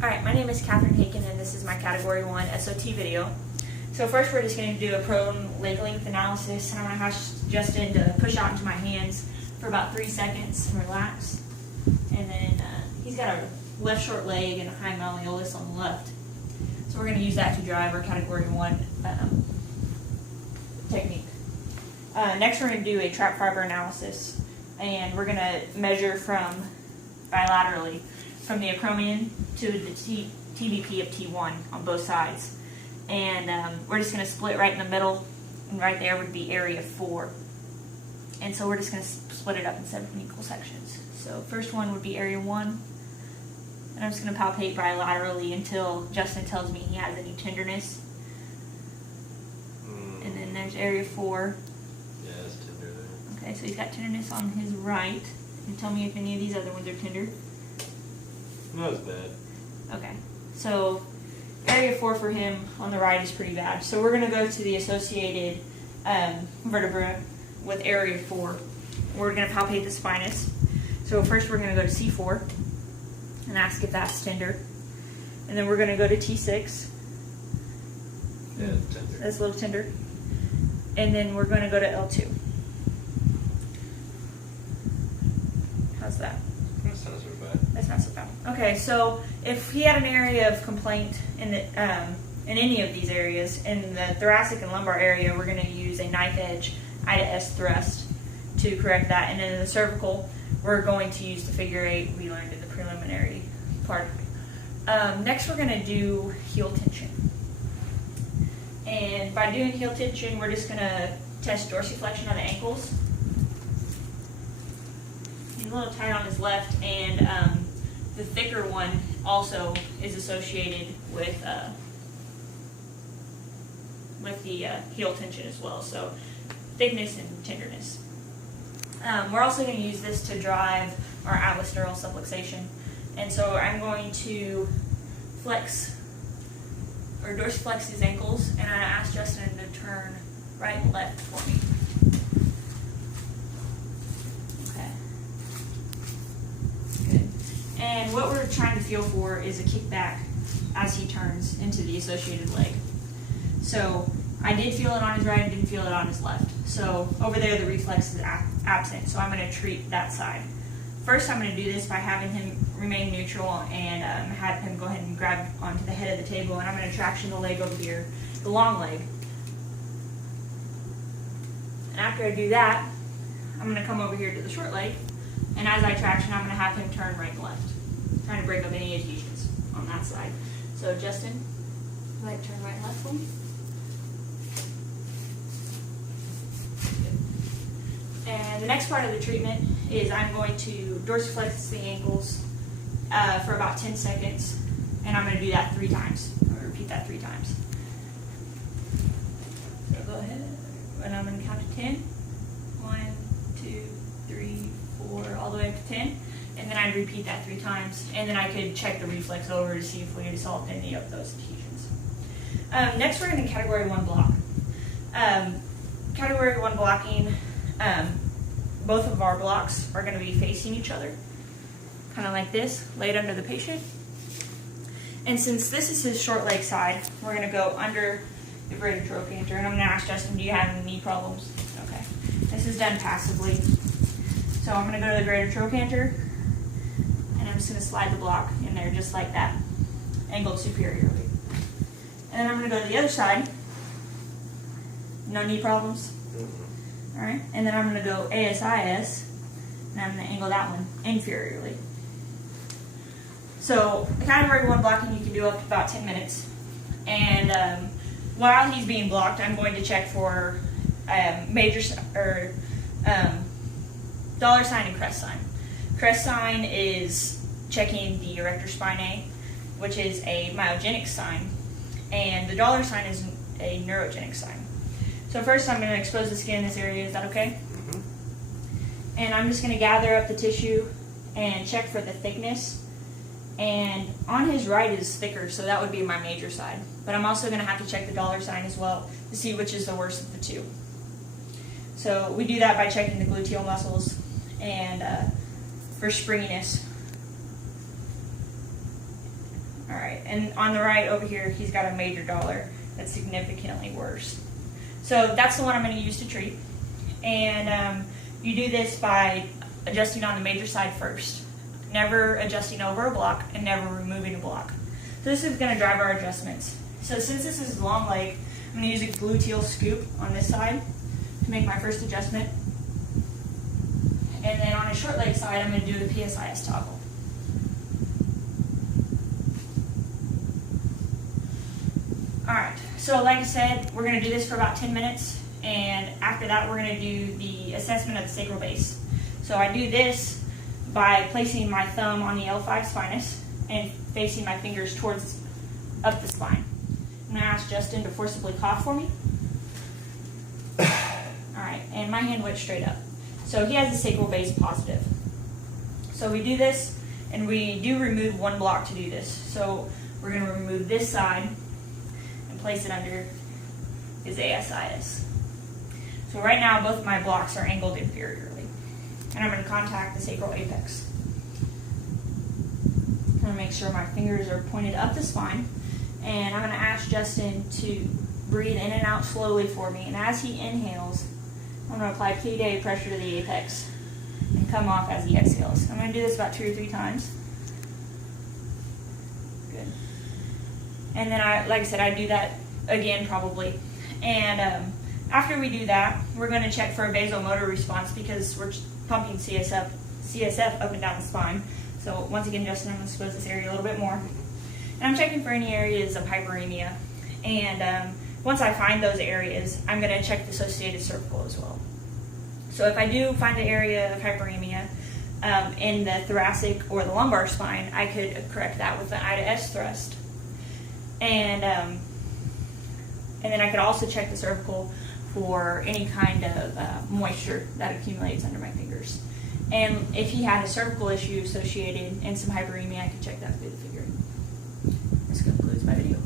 Alright, my name is Catherine Haken and this is my Category 1 SOT video. So first we're just going to do a prone leg length analysis, and I'm going to ask Justin to push out into my hands for about 3 seconds and relax. And then he's got a left short leg and a high malleolus on the left. So we're going to use that to drive our Category 1 technique. Next we're going to do a trap fiber analysis, and we're going to measure from bilaterally from the acromion to the TVP of T1 on both sides. And we're just going to split right in the middle, and right there would be area 4. And so we're just going to split it up in 7 equal sections. So first one would be area 1, and I'm just going to palpate bilaterally until Justin tells me he has any tenderness. And then there's area 4. Yeah, it's tender there. Okay, so he's got tenderness on his right. And tell me if any of these other ones are tender. Not as bad. Okay, so area 4 for him on the right is pretty bad. So we're going to go to the associated vertebra with area 4. We're going to palpate the spinous. So first we're going to go to C4 and ask if that's tender. And then we're going to go to T6. Yeah, it's tender. That's a little tender. And then we're going to go to L2. How's that? That's not so bad. That's not so bad. Okay, so if he had an area of complaint in any of these areas, in the thoracic and lumbar area, we're going to use a knife edge I to S thrust to correct that. And then in the cervical, we're going to use the figure 8 we learned in the preliminary part. Next, we're going to do heel tension. And by doing heel tension, we're just going to test dorsiflexion of the ankles. He's a little tight on his left, and the thicker one also is associated with the heel tension as well. So thickness and tenderness. We're also going to use this to drive our atlas neural subluxation. And so I'm going to flex or dorsiflex his ankles, and I ask Justin to turn right and left for me. And what we're trying to feel for is a kickback as he turns into the associated leg. So I did feel it on his right, I didn't feel it on his left. So over there the reflex is absent, so I'm going to treat that side. First I'm going to do this by having him remain neutral and have him go ahead and grab onto the head of the table, and I'm going to traction the leg over here, the long leg. And after I do that, I'm going to come over here to the short leg, and as I traction, I'm going to have him turn right and left, trying to break up any adhesions on that side. So Justin, go ahead and turn right and left for me. Good. And the next part of the treatment is I'm going to dorsiflex the ankles for about 10 seconds, and I'm going to do that 3 times. I'll repeat that 3 times. So go ahead, and I'm going to count to 10. 1, 2, 3, 4, all the way up to 10, and then I'd repeat that 3 times, and then I could check the reflex over to see if we had solved any of those adhesions. Next we're in the Category 1 block. Category 1 blocking, both of our blocks are going to be facing each other, kind of like this, laid under the patient. And since this is his short leg side, we're going to go under the greater trochanter, and I'm going to ask Justin, do you have any knee problems? Okay. This is done passively. So I'm going to go to the greater trochanter, and I'm just going to slide the block in there just like that, angled superiorly. And then I'm going to go to the other side. No knee problems? All right. And then I'm going to go ASIS, and I'm going to angle that one inferiorly. So Category 1 blocking you can do up to about 10 minutes. And while he's being blocked, I'm going to check for dollar sign and crest sign. Crest sign is checking the erector spinae, which is a myogenic sign, and the dollar sign is a neurogenic sign. So first I'm going to expose the skin in this area. Is that okay? Mm-hmm. And I'm just going to gather up the tissue and check for the thickness. And on his right is thicker, so that would be my major side. But I'm also going to have to check the dollar sign as well to see which is the worst of the two. So we do that by checking the gluteal muscles and for springiness. All right, and on the right over here, he's got a major dollar that's significantly worse. So that's the one I'm going to use to treat. And you do this by adjusting on the major side first, never adjusting over a block and never removing a block. So this is going to drive our adjustments. So since this is long leg, I'm going to use a gluteal scoop on this side to make my first adjustment. And then on a short leg side, I'm going to do the PSIS toggle. Alright, so like I said, we're going to do this for about 10 minutes, and after that we're going to do the assessment of the sacral base. So I do this by placing my thumb on the L5 spinous and facing my fingers towards up the spine. I'm going to ask Justin to forcibly cough for me. Alright, and my hand went straight up. So he has a sacral base positive. So we do this, and we do remove one block to do this. So we're going to remove this side and place it under his ASIS. So right now both of my blocks are angled inferiorly. And I'm going to contact the sacral apex. I'm going to make sure my fingers are pointed up the spine. And I'm going to ask Justin to breathe in and out slowly for me. And as he inhales, I'm going to apply P-Day pressure to the apex and come off as he exhales. I'm going to do this about 2 or 3 times. Good. And then, like I said, I do that again probably. And after we do that, we're going to check for a vasomotor response because we're pumping CSF up and down the spine. So once again, Justin, I'm going to expose this area a little bit more. And I'm checking for any areas of hyperemia. And once I find those areas, I'm going to check the associated cervical as well. So if I do find the area of hyperemia in the thoracic or the lumbar spine, I could correct that with an I to S thrust. And then I could also check the cervical for any kind of moisture that accumulates under my fingers. And if he had a cervical issue associated and some hyperemia, I could check that through the fingering. This concludes my video.